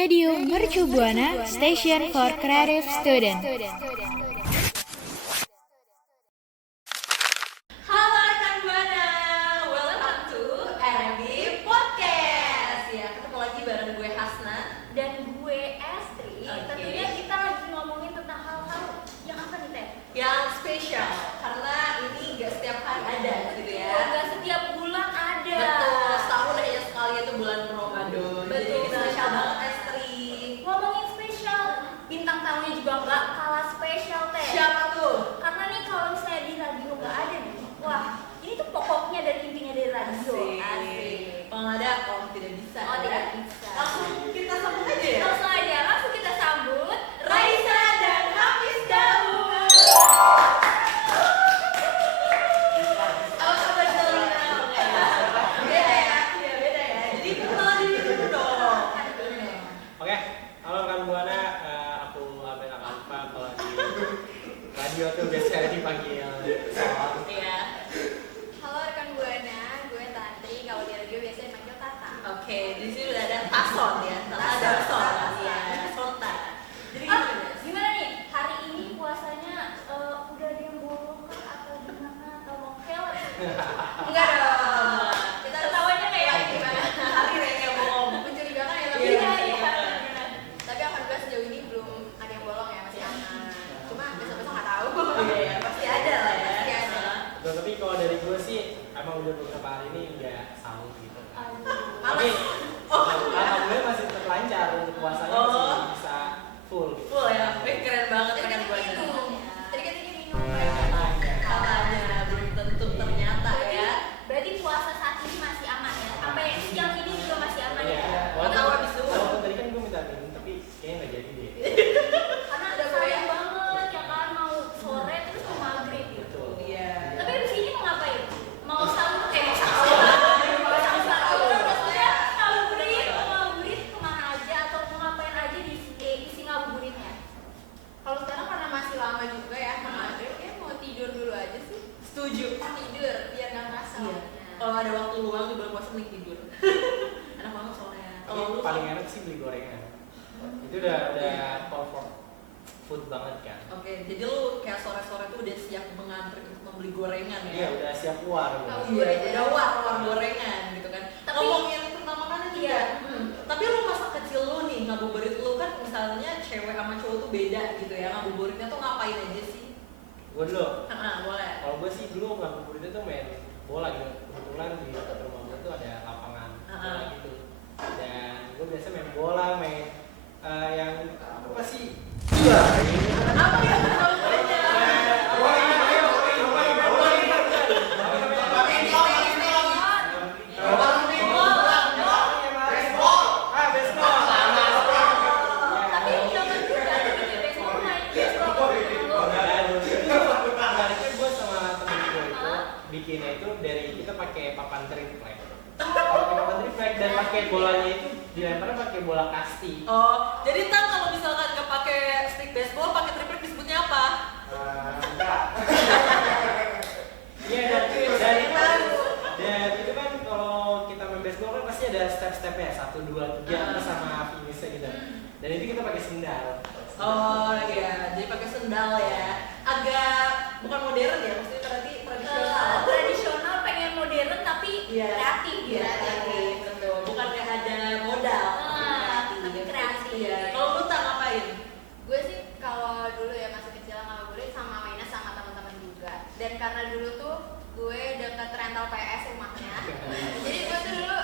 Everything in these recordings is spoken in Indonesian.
Radio Mercu Buana Station for Creative Student. Halo rekan Buana, welcome to RMB Podcast. Ya, ketemu lagi bareng gue Hasna dan gue Estri. Oke. Tentunya kita lagi ngomongin tentang hal-hal yang apa nih Teh? yang spesial karena ini gak setiap hari ada gitu ya. Gak setiap bulan ada. Betul, setahun hanya sekali itu bulan Ramadan. Jadi Betul. kita spesial banget Estri. Ngomongin spesial, bintang tamunya juga nggak kalah spesial Teh. Siapa tuh? Karena nih kalau misalnya di radio nggak ada nih, wah ini tuh pokoknya dan intinya dari radio. Asik. Kalau nggak ada, kalau tidak bisa. Oh ya. tidak bisa. Langsung kita sambung aja ya. Langsung kita sambut Raisa dan Hafiz Daud. Apa kabar Delina? Beda ya? Iya beda ya. Jadi perkenalan diri dulu dong. Oke, halo rekan Buana, aku Abel Akampa. Kalau di radio tuh biasanya dipanggil Soal. Iya. Halo rekan Buana, gue Tantri. Kalau di radio biasanya dipanggil Tata. Oke, di sini udah ada Tason ya. Ada Tason. Iya, Sonta. Jadi Gimana nih? Hari ini puasanya udah ada yang bolong kah atau gimana atau mokel? enggak dong. Kita Ketawanya kayak gimana? Hari yang bohong. mencurigakan ya tapi iya. Tapi alhamdulillah sejauh ini belum ada yang bolong ya, masih aman. Cuma besok-besok nggak tahu. Iya, pasti ada lah ya. Pasti ada. Betul, tapi kalau dari gue sih emang udah beberapa hari ini nggak sahur gitu. Tapi Oh, alhamdulillah masih tetap lancar untuk puasanya Oh. masih bisa full. Gitu. full ya. Keren banget Tadi rekan kan Buana. itu. Tadi kan ini minum. Katanya belum tentu ternyata ya. Berarti puasa saat ini masih aman ya? Sampai siang ini juga masih aman ya? Iya. Atau habis dulu. Walaupun tadi kan gue minta minum, tapi kayaknya nggak jadi deh. Karena udah sayang banget ya kan, mau sore terus mau maghrib gitu. Betul. Iya. Tapi abis ini mau ngapain? Mau sahur? Mau sahur? Mau sahur? Maksudnya ngabuburit? Mau ngabuburit kemana aja atau mau ngapain aja di isi ngabuburitnya? Kalau sekarang karena masih lama juga ya sama maghrib, ya mau tidur dulu aja sih. Setuju. Tidur biar nggak ngerasa. Iya. Kalau ada waktu luang di bulan puasa mending tidur. Enak banget soalnya. Kalau Tapi lu paling enak sih beli gorengan. Itu udah comfort food banget kan. Oke, jadi lu kayak sore-sore tuh udah siap mengantri untuk membeli gorengan ya? Iya, udah siap keluar. Ngabuburit. Iya, udah war gorengan gitu kan. Tapi- Ngomongin tentang makanan juga. Iya. Tapi lu masa kecil lu nih ngabuburit lu kan misalnya cewek sama cowok tuh beda gitu ya. Ngabuburitnya tuh ngapain aja sih? Gue dulu. Boleh. Kalau gue sih dulu ngabuburitnya tuh main bola gitu. Kebetulan di dekat rumah gue tuh ada lapangan bola gitu. Dan gue biasa main bola, main yang apa sih? Iya. Apa yang ngabuburitnya? Tapi zaman dulu kan gitu, baseball main baseball Menariknya gue sama temen gue itu bikinnya itu dari kita pakai papan triplek. Pakai papan triplek dan pakai bolanya itu dilemparnya pakai bola kasti. Oh, jadi ntar kalau misalkan nggak pakai stick baseball, pakai triplek disebutnya apa? Enggak. Iya dan itu kan kalau kita main baseball kan pasti ada step-stepnya 1, 2, 3 terus sama finishnya gitu. Dan itu kita pakai sendal. Oh iya, jadi pakai sendal ya. Agak bukan modern ya, maksudnya berarti tradisional. tradisional, pengen modern tapi Iya. kreatif gitu. Kreatif, betul. Bukan kayak ada modal. Tapi kreatif. Iya. Kalau lu tak ngapain? Gue sih kalau dulu ya masih kecil ngabuburit sama mainnya sama teman-teman juga. Dan karena dulu tuh gue deket rental PS rumahnya. Jadi gue tuh dulu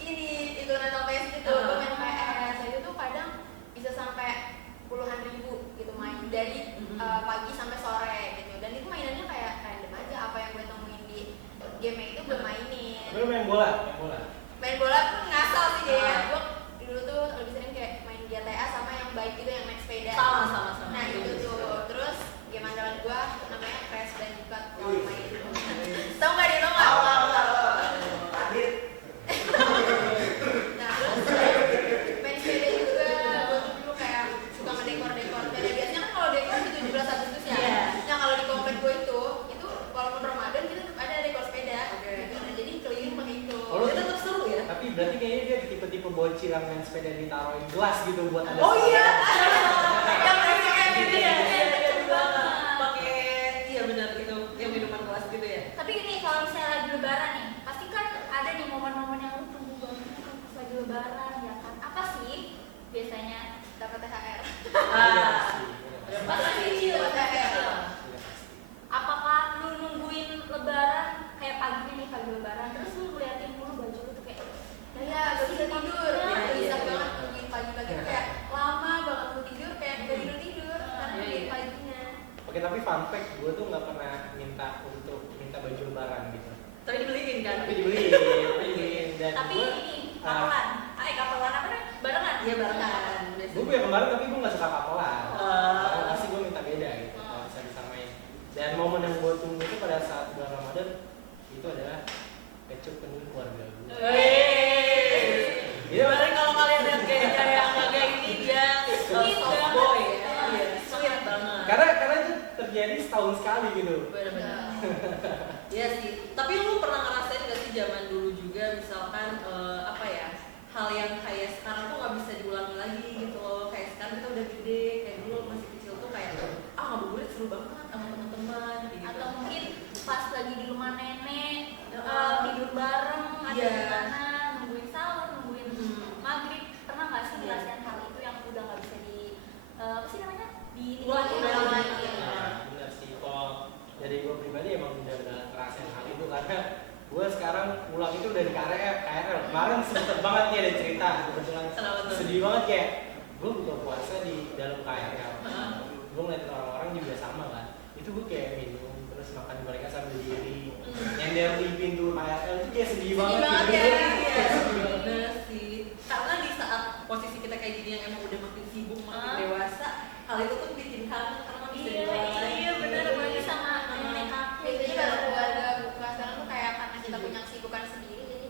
ini ikut rental PS gitu, gue main PS. Itu tuh kadang bisa sampai puluhan ribu gitu main dari pagi sampai sore gitu. Dan itu mainannya kayak yang main sepeda ditaruhin gelas gitu buat ada. Oh iya. sepeda. Yang kayak gitu ya. Iya, betul banget. Pakai iya benar itu yang minuman kelas gitu ya. Tapi ini kalau misalnya lagi lebaran nih, pasti kan ada nih momen-momen yang lu tunggu banget kan pas lagi lebaran ya kan. Apa sih biasanya? Dapat THR. Pas lagi kecil, Dapat THR. apakah lu nungguin lebaran kayak paginya nih pagi lebaran terus lu ngeliatin mulu baju lu tuh kayak Iya, gak bisa tidur. Iya, Gak bisa iya. banget nungguin pagi-pagi tuh kayak lama banget mau tidur kayak gak tidur karena Iya, nungguin iya. paginya. Oke, tapi fun fact, gue tuh nggak pernah minta baju lebaran gitu. Tapi dibeliin kan? Tapi dibeliin dan tapi gue ini kapelan kapelan apa nih barengan Iya barengan. gue punya kemarin tapi gue nggak suka kapelan. Oh. Pasti gue minta beda gitu kalau bisa disamain. Dan momen yang gue tunggu itu pada saat bulan Ramadan itu adalah kecup penuh keluarga gue. Iya. Kemarin kalau kalian lihat gayanya yang agak ini dia Sweet soft banget. boy ya. Iya, sweet banget. Karena itu terjadi setahun sekali gitu. Benar-benar. Iya sih. Tapi lu pernah ngerasain gak sih zaman dulu juga misalkan apa ya hal yang kayak sekarang tuh nggak bisa diulangi lagi gitu loh. Kayak sekarang kita udah gede, kayak dulu masih kecil tuh kayak ngabuburit seru banget sama teman-teman gitu. atau mungkin pas lagi di rumah nenek Heeh. tidur bareng ada Iya. di sana nungguin sahur nungguin maghrib pernah nggak sih Iya. ngerasain hal itu yang udah nggak bisa di apa sih namanya Ulangi lagi. Nah, benar sih. Kalau dari gue pribadi emang udah ngerasain hal itu karena gue sekarang pulang itu udah di KRL. Kemarin sempet banget nih ada cerita kebetulan Kenapa tuh? sedih banget kayak gue buka puasa di dalam KRL. Heeh. Gue ngeliatin orang-orang juga sama kan. Itu gue kayak minum terus makan mereka sambil diri. Nyender di pintu KRL itu kayak sedih banget. Sedih banget gitu. ya. Kayak Iya, sedih banget. bener sih. Karena di saat posisi kita kayak gini yang emang udah makin sibuk, makin dewasa, hal itu tuh bikin kangen karena nggak bisa diulang lagi. iya benar apalagi sama nenek kakek Biasanya kalau keluarga buka sekarang tuh kayak karena kita punya kesibukan sendiri jadi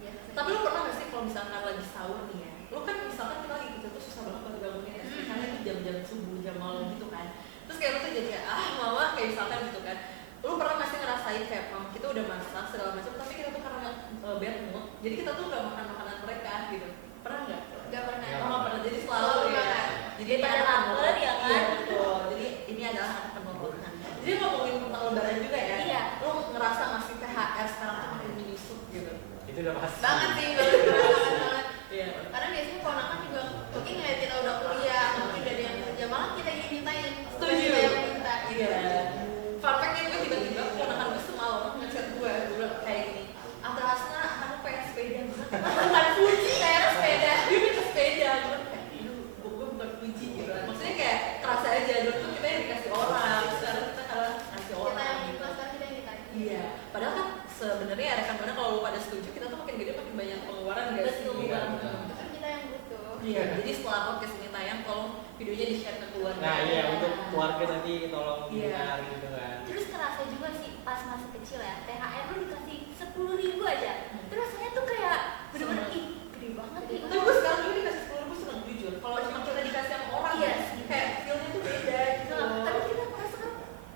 biasa. Tapi lu pernah gak sih kalau misalkan lagi sahur nih ya, lu kan misalkan kita lagi gitu tuh susah banget buat bangunnya ya, karena itu jam-jam subuh, jam malam gitu kan. Terus kayak lu tuh jadi kayak mama kayak misalkan gitu kan. Lu pernah gak sih ngerasain kayak mama kita udah masak segala macam, tapi kita tuh karena bad mood, jadi kita tuh gak makan makanan mereka gitu. Pernah nggak? Gak pernah. Ya. Oh, nggak pernah. Jadi selalu Selalu ya. makan. Jadi Daripada ini anak lapar, penurut. ya kan? Iya, betul. Jadi ini adalah anak penurut. Jadi ngomongin tentang lebaran juga ya. Iya. Lu ngerasa ngasih THR sekarang tuh makin menyusup gitu. Itu udah pasti. Banget sih, banget. Iya. Karena biasanya ponakan juga mungkin ngeliat kita udah kuliah, mungkin dari yang kerja malah kita yang mintain. Setuju. Kita yang minta. Iya. Fun fact-nya gue tiba-tiba ponakan gue semalam ngechat gue bilang kayak gini. Anta Hasna, aku pengen sepeda. Bukan Fuji, Saya sepeda. dia minta sepeda. Gue bilang kayak, aduh, gue bukan Fuji gitu. Maksudnya kayak kerasa aja dulu tuh kita yang dikasih orang, sekarang kita kalau ngasih Kita orang. yang gitu. minta, sekarang kita yang ditanya. Iya, padahal kan sebenarnya ya rekan mana kalau lu pada setuju kita tuh makin gede makin banyak pengeluaran gak sih? Betul Iya, banget. betul. Itu kan kita yang butuh. Iya, jadi setelah podcast ini tayang tolong videonya di-share ke keluarga. Nah iya untuk keluarga nanti tolong Iya. dengar gitu kan. terus kerasa juga sih pas masih kecil ya THR lu dikasih 10.000 aja terus rasanya tuh kayak bener-bener ih gede banget nih Tapi gue sekarang juga dikasih 10.000 seneng jujur. Kalau emang kita dikasih sama orang Iya ya, sih. kayak feel-nya tuh beda gitu. Nah, tapi kita merasa kan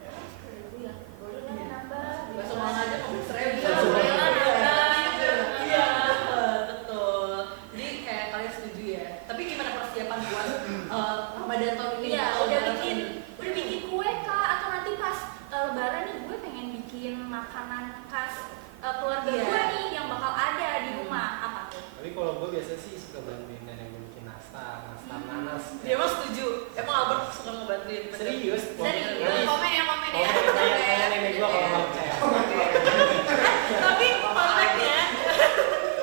10.000 ya boleh lah nambah Bakso Malang aja mau 1.000. Iya, boleh lah, nambah. Iya, betul. Jadi kayak kalian setuju ya. Tapi gimana persiapan buat Ramadan tahun ini? iya Kalau udah Ramadan bikin ini? kue kak atau nanti pas lebaran nih gue pengen bikin makanan khas keluarga Iya. gue nih yang bakal ada di rumah apa tuh Tapi kalau gue biasa sih suka bantuin nenek gue bikin nastar nanas. Dia mah setuju. Emang Albert suka ngebantuin. Serius? Serius. Nanti Komen ya, komen ya. komen kayak nenek gue kalau nggak percaya. Tapi fun fact-nya,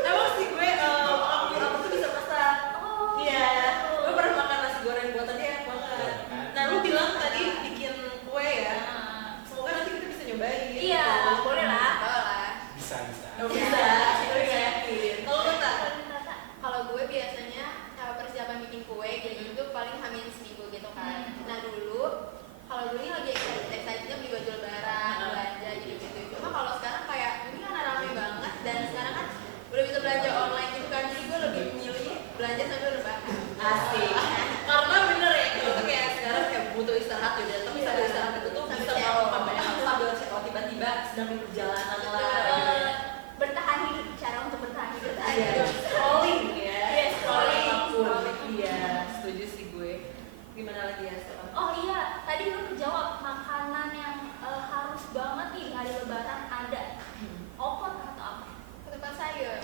emang sih gue apa tuh bisa masak. oh Iya, gue pernah makan nasi goreng buatan dia enak banget. Nah, lu bilang tadi bikin kue ya. Semoga nanti kita bisa nyobain. iya boleh lah Tahu lah. Bisa bisa. Oh, bisa. Gue yakin. Kalau lu tak? Kalau gue biasanya cara persiapan bikin kue gitu tuh paling hamin seminggu gitu kan. Nah dulu kalau dulu ini setuju sih gue. Gimana lagi ya sekarang? Oh iya, tadi lu kejawab makanan yang harus banget nih hari lebaran ada. Opor atau apa? Ketupat sayur.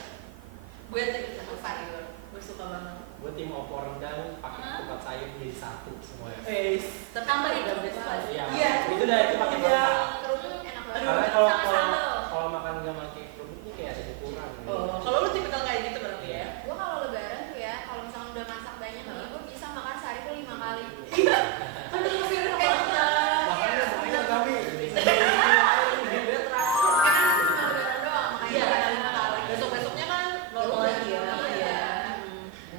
Gue tim ketupat sayur. Gue suka banget. Gue tim opor rendang pakai ketupat sayur jadi satu semuanya. Tapi Tambah udah itu. best banget. Iya. Itu udah itu pakai Iya. lengkap. Kerupuk enak banget. Karena Sama sambal. kalau makan nggak pakai kerupuk ini kayak ada kurang. Gitu. Oh, kalau lu tipikal kayak gitu berarti ya? Gue kalau lebaran tuh ya, kalau misalnya udah masak banyak nih, gue bisa makan sehari tuh 5 kali. Kan lu masih ada Kayak Makanya banyak kami. Udah terasa. Karena cuma lebaran doang, makanya Iya, gue 5 kali. besok-besoknya kan normal lagi ya. Iya.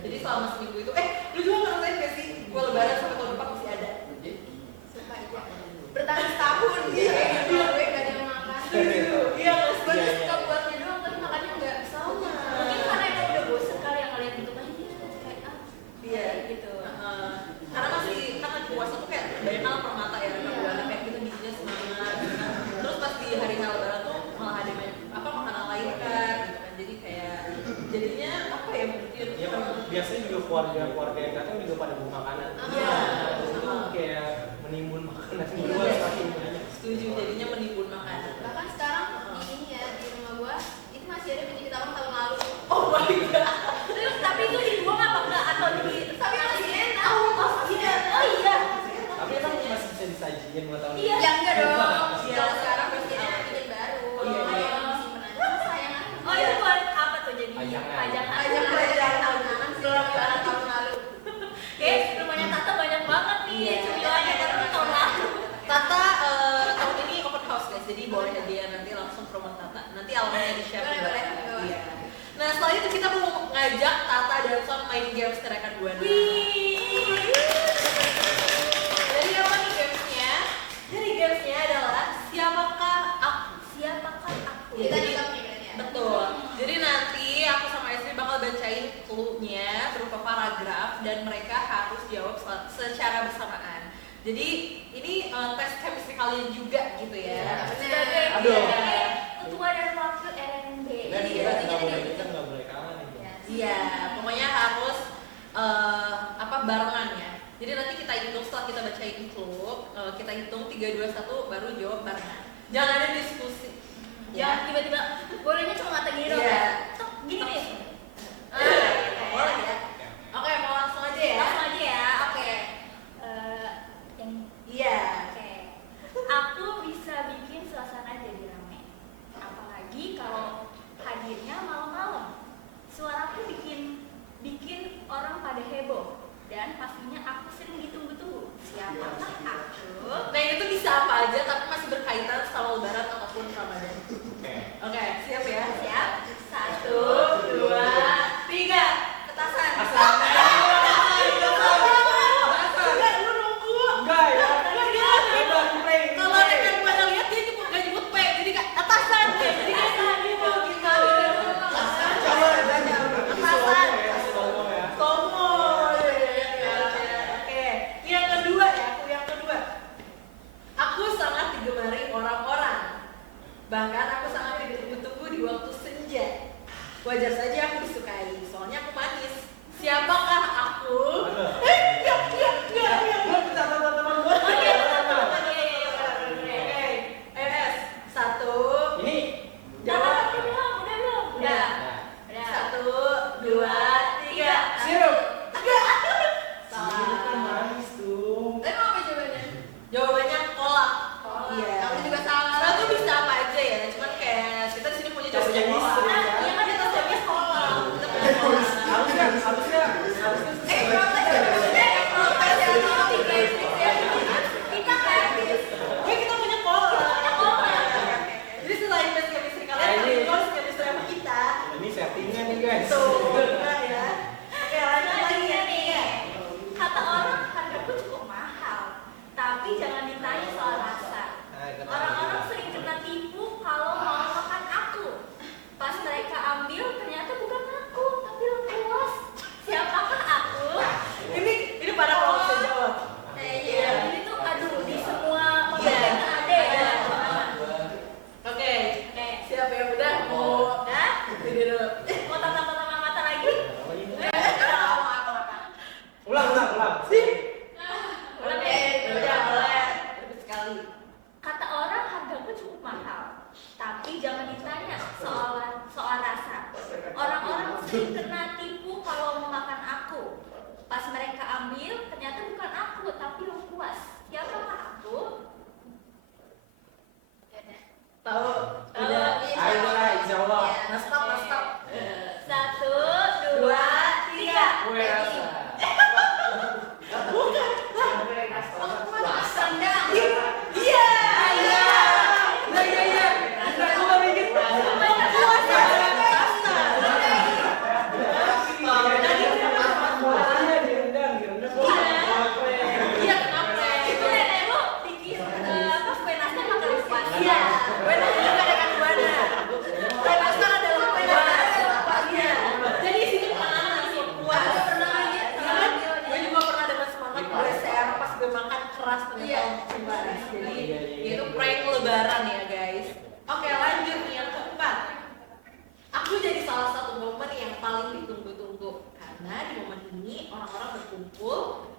Jadi selama seminggu itu, lu juga ngerasain gak sih? Gue lebaran sampai tahun depan masih ada. Sumpah aja. Bertahan setahun gitu, kayak gitu, gue gak ada yang makan. Iya, terus gue Iya, iya. Suka buatnya doang, tapi makannya enggak. sama. Mungkin karena emang udah bosen kali yang ngeliat gitu kan kayak Iya gitu. Karena masih kan lagi puasa tuh kayak banyak hal permata ya kan buana kayak gitu giginya semangat gitu kan. Terus pas di hari lebaran tuh malah ada banyak makanan lain kan gitu kan. Jadi kayak jadinya apa ya mungkin Ya kan biasanya juga keluarga yang datang juga pada bawa makanan. Iya. Itu kayak menimbun makanan luar semakin banyak. setuju jadinya menimbun makanan. Bahkan sekarang di ini ya, di rumah gue, itu masih ada biji ketapang tahun lalu. Oh my god. Terus tapi itu dibuang apa enggak atau di Tapi masih enak. oh iya. Oh iya. Tapi emang masih bisa disajiin buat tahun Iya. Ya enggak dong. Iya. Kalau sekarang biasanya bikin baru. Oh, iya, iya. Simpen aja sayang. Oh itu buat apa tuh jadi Pajangan. pajangan. Ajang tahunan sebelum lebaran tahun lalu. Rumahnya Tata banyak banget nih Iya. cemilannya karena tahun lalu. Tata tahun ini open house guys, jadi boleh dia nanti langsung ke rumah Tata. Nanti alamatnya di share. Boleh, boleh, boleh. Iya. Nah setelah itu kita mau ngajak Tata dan Son main games Terakan Buana. Jadi apa nih gamesnya? Jadi gamesnya adalah siapakah aku? Siapakah aku? Iya, Kita jadi- nyetok nih berarti ya. Betul. Jadi nanti aku sama Estri bakal bacain clue-nya berupa paragraf dan mereka harus jawab secara bersamaan. Jadi ini tes chemistry kalian juga gitu ya. Sebagai Aduh. ketua dan wakil RNB. Dan Iya, kita berarti nggak jadi boleh gitu. kita nggak boleh kalah nih. Ya. Iya, pokoknya harus barengan ya. Jadi nanti kita hitung setelah kita bacain clue, kita hitung 3 2 1 baru jawab barengan. Jangan ada diskusi. Jangan tiba-tiba bolehnya cuma mata gini doang. Iya. ya? Tuh, gini nih. Boleh ya. Oke, mau langsung aja ya. Langsung aja ya. Oke. Yang Iya. oke. Aku bisa bikin suasana jadi ramai. Apalagi kalau hadirnya malam-malam. Suaraku bikin orang pada heboh. Dan pastinya aku sering ditunggu-tunggu. Siapakah aku? Nah itu bisa apa aja tapi masih berkaitan sama lebaran ataupun Ramadan. Oke. Oke, siap ya? Siap. 1, 2, 3. Petasan.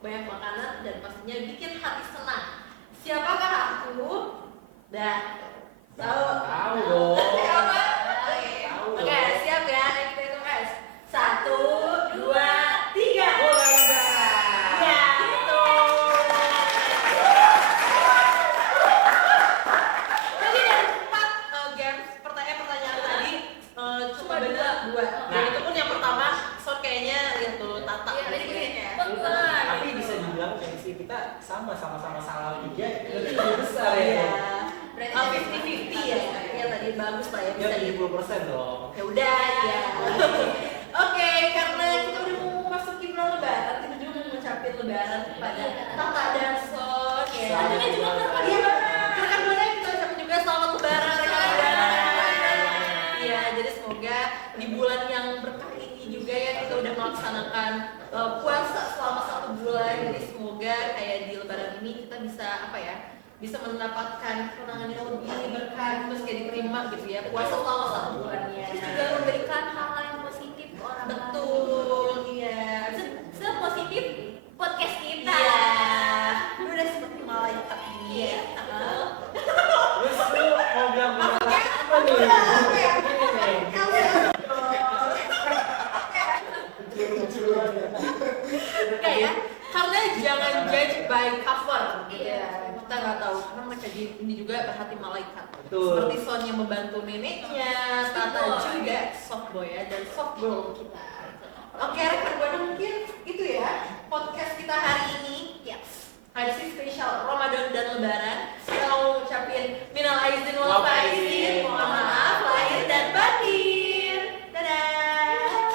banyak makanan, dan pastinya bikin hati senang. Siapakah aku? Dah tahu? Tahu dong. Siapa? Tahu Oke, dong. siap ya? Ayo kita hitung guys. 1, 2, 3. Bola lebaran. Ya, betul. Jadi dari 4 games pertanyaan tadi cuma beda 2. Dan itu pun yang pertama, so kayaknya lihat dulu Tata. Iya, tadi begini ya. Tapi bisa dibilang tensi kita sama-sama salah 3. Berarti lebih besar ya. Iya. Berarti 50-50 ya. Ya tadi bagus lah ya, Ya bisa 70% dong. Ya udah ya. Oke, karena kita udah mau masukin bulan lebaran, kita juga mau ngucapin lebaran kepada Tata dan Son ya. Selamat Ada juga lebaran. iya, rekan buana kita ucapin juga selamat lebaran rekan buana. Iya, jadi semoga di bulan yang berkah ini juga ya kita udah melaksanakan puasa selama 1 bulan. Jadi semoga kayak di lebaran ini kita bisa apa ya? Bisa mendapatkan kemenangan yang lebih berkah, terus kayak diterima gitu ya puasa selama 1 bulannya. Terus juga memberikan hal-hal yang positif ke orang lain. Betul, iya. Sepositif podcast kita. Iya. Lu udah seperti malaikat ini. Iya. Terus lu mau bilang apa nih? Ini nih. Kayak karena jangan judge by cover gitu Iya. ya. Kita nggak tahu karena mereka ini juga berhati malaikat. Betul. Seperti Son yang membantu neneknya, Tata juga soft boy ya, dan soft girl kita. Oke, rekan buana mungkin itu ya podcast kita hari ini. Ya, ada sih spesial Ramadan dan Lebaran. Kita mau ngucapin minal aizin wal faizin, mohon maaf lahir dan batin. Dadah.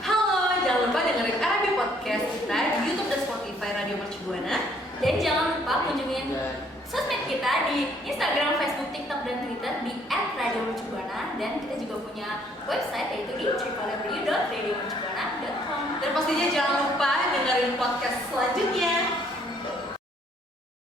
Halo, jangan lupa dengerin RMB Podcast kita di YouTube dan Spotify Radio Mercu Buana. Dan jangan lupa kunjungin sosmed kita di Instagram, Facebook, TikTok, dan Twitter di @radiomercubuana. Dan kita juga punya website yaitu di www.radiomercubuana.com. Dan pastinya jangan lupa dengerin podcast selanjutnya